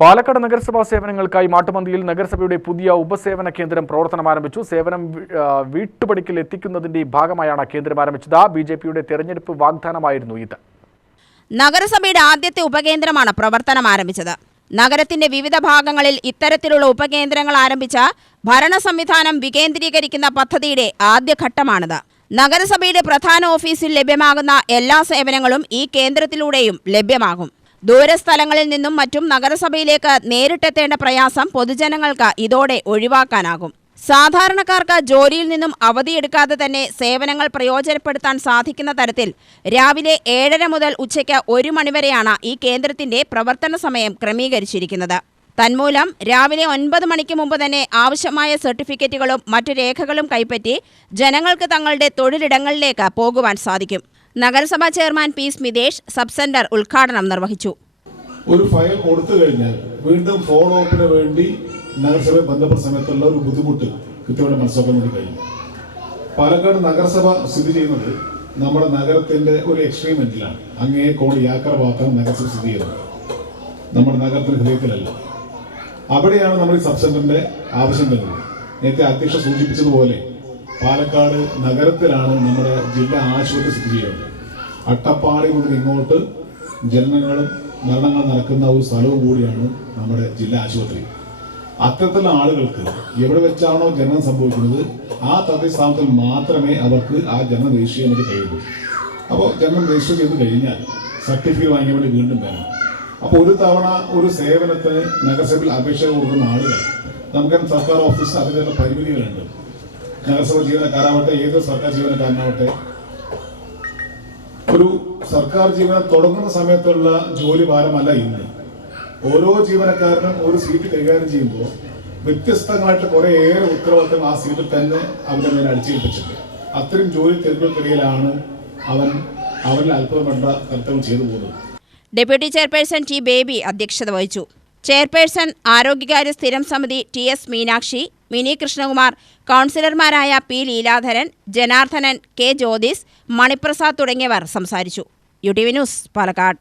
പാലക്കാട് നഗരസഭാ സേവനങ്ങൾക്കായി മാട്ടുമന്തിയിൽ നഗരസഭയുടെ പുതിയ ഉപസേവന കേന്ദ്രം പ്രവർത്തനം ആരംഭിച്ചു. സേവനം വീട്ടുപടിക്കൽ എത്തിക്കുന്നതിന്റെ ഭാഗമായാണ് കേന്ദ്രം ആരംഭിച്ചത്. ബിജെപിയുടെ തെരഞ്ഞെടുപ്പ് വാഗ്ദാനമായിരുന്നു ഇത്. നഗരസഭയുടെ ആദ്യത്തെ ഉപകേന്ദ്രമാണ് പ്രവർത്തനം ആരംഭിച്ചത്. നഗരത്തിന്റെ വിവിധ ഭാഗങ്ങളിൽ ഇത്തരത്തിലുള്ള ഉപകേന്ദ്രങ്ങൾ ആരംഭിച്ച ഭരണ സംവിധാനം വികേന്ദ്രീകരിക്കുന്ന പദ്ധതിയുടെ ആദ്യഘട്ടമാണിത്. നഗരസഭയുടെ പ്രധാന ഓഫീസിൽ ലഭ്യമാകുന്ന എല്ലാ സേവനങ്ങളും ഈ കേന്ദ്രത്തിലൂടെയും ലഭ്യമാകും. ദൂരസ്ഥലങ്ങളിൽ നിന്നും മറ്റും നഗരസഭയിലേക്ക് നേരിട്ടെത്തേണ്ട പ്രയാസം പൊതുജനങ്ങൾക്ക് ഇതോടെ ഒഴിവാക്കാനാകും. സാധാരണക്കാർക്ക് ജോലിയിൽ നിന്നും അവധിയെടുക്കാതെ തന്നെ സേവനങ്ങൾ പ്രയോജനപ്പെടുത്താൻ സാധിക്കുന്ന തരത്തിൽ രാവിലെ 7:30 മുതൽ ഉച്ചയ്ക്ക് 1 മണിവരെയാണ് ഈ കേന്ദ്രത്തിന്റെ പ്രവർത്തന സമയം ക്രമീകരിച്ചിരിക്കുന്നത്. തന്മൂലം രാവിലെ 9 മണിക്ക് മുമ്പ് തന്നെ ആവശ്യമായ സർട്ടിഫിക്കറ്റുകളും മറ്റു രേഖകളും കൈപ്പറ്റി ജനങ്ങൾക്ക് തങ്ങളുടെ തൊഴിലിടങ്ങളിലേക്ക് പോകുവാൻ സാധിക്കും. നഗരസഭാ chairman P Smithesh sub centre ഉദ്ഘാടനം നിർവഹിച്ചു. ഒരു ഫയൽ കൊടുത്തു കഴിഞ്ഞാൽ വീണ്ടും ഫോളോ അപ്പിന് വേണ്ടി നഗരസഭയെ ബന്ധപ്പെട്ട സമയത്തുള്ള ഒരു ബുദ്ധിമുട്ട് കൃത്യമായിട്ട് മനസ്സിലാക്കാൻ വേണ്ടി കഴിയും. പാലക്കാട് നഗരസഭ സ്ഥിതി ചെയ്യുന്നത് നമ്മുടെ നഗരത്തിന്റെ ഒരു എക്സ്ട്രീം എൻഡിലാണ്. അങ്ങേ കോടി യാക്കറ ഭാഗത്താണ് നഗരസഭ സ്ഥിതി ചെയ്യുന്നത്. നമ്മുടെ നഗരത്തിന്റെ ഹൃദയത്തിലല്ല. അവിടെയാണ് നമ്മൾ ഈ സബ് സെന്ററിന്റെ ആവശ്യം വരുന്നത്. നേരത്തെ അധ്യക്ഷ സൂചിപ്പിച്ചതുപോലെ പാലക്കാട് നഗരത്തിലാണ് നമ്മുടെ ജില്ലാ ആശുപത്രി സ്ഥിതി ചെയ്യുന്നത്. അട്ടപ്പാടി മുതൽ ഇങ്ങോട്ട് ജനനങ്ങളും മരണങ്ങളും നടക്കുന്ന ഒരു സ്ഥലവും കൂടിയാണ് നമ്മുടെ ജില്ലാ ആശുപത്രി. അത്തരത്തിലുള്ള ആളുകൾക്ക് എവിടെ വെച്ചാണോ ജനനം സംഭവിക്കുന്നത് ആ തദ്ദേശ സ്ഥാപനത്തിൽ മാത്രമേ അവർക്ക് ആ ജനനം രജിസ്റ്റർ ചെയ്യാൻ വേണ്ടി കഴിയുള്ളൂ. അപ്പോൾ ജനനം രജിസ്റ്റർ ചെയ്ത് കഴിഞ്ഞാൽ സർട്ടിഫിക്കറ്റ് വാങ്ങിക്കാൻ വേണ്ടി വീണ്ടും വേണം. അപ്പോൾ ഒരു തവണ ഒരു സേവനത്തിന് നഗരസഭയിൽ അപേക്ഷ കൊടുക്കുന്ന ആളുകൾ നമുക്ക് സർക്കാർ ഓഫീസിൽ അതിനുള്ള പരിമിതികളുണ്ട്. നഗരസഭ ജീവനക്കാരാവട്ടെ ഏതൊരു സർക്കാർ ജീവനക്കാരനാവട്ടെ ഒരു സർക്കാർ ജീവനം തുടങ്ങുന്ന സമയത്തുള്ള ജോലി ഭാരമല്ല ഇന്ന്. ഓരോ ജീവനക്കാരനും ഒരു സീറ്റ് കൈകാര്യം ചെയ്യുമ്പോൾ വ്യത്യസ്തങ്ങളായിട്ട് കുറേയേറെ ഉത്തരവാദിത്തം ആ സീറ്റിൽ തന്നെ അവന്റെ മേലെ അടിച്ചേൽപ്പിച്ചിട്ടുണ്ട്. അത്രയും ജോലി തിരഞ്ഞെടുക്കുകയിലാണ് അവരിൽ അല്പപ്പെട്ട കർത്തവ്യം ചെയ്തു പോകുന്നത്. ഡെപ്യൂട്ടി ചെയർപേഴ്സൺ ടി ബേബി അധ്യക്ഷത വഹിച്ചു. ചെയർപേഴ്സൺ ആരോഗ്യകാര്യ സ്ഥിരം സമിതി TS മീനാക്ഷി, മിനി കൃഷ്ണകുമാർ, കൗൺസിലർമാരായ പി ലീലാധരൻ, ജനാർദ്ദനൻ, കെ ജ്യോതിസ്, മണിപ്രസാദ് തുടങ്ങിയവർ സംസാരിച്ചു. UTV news, Palakkad.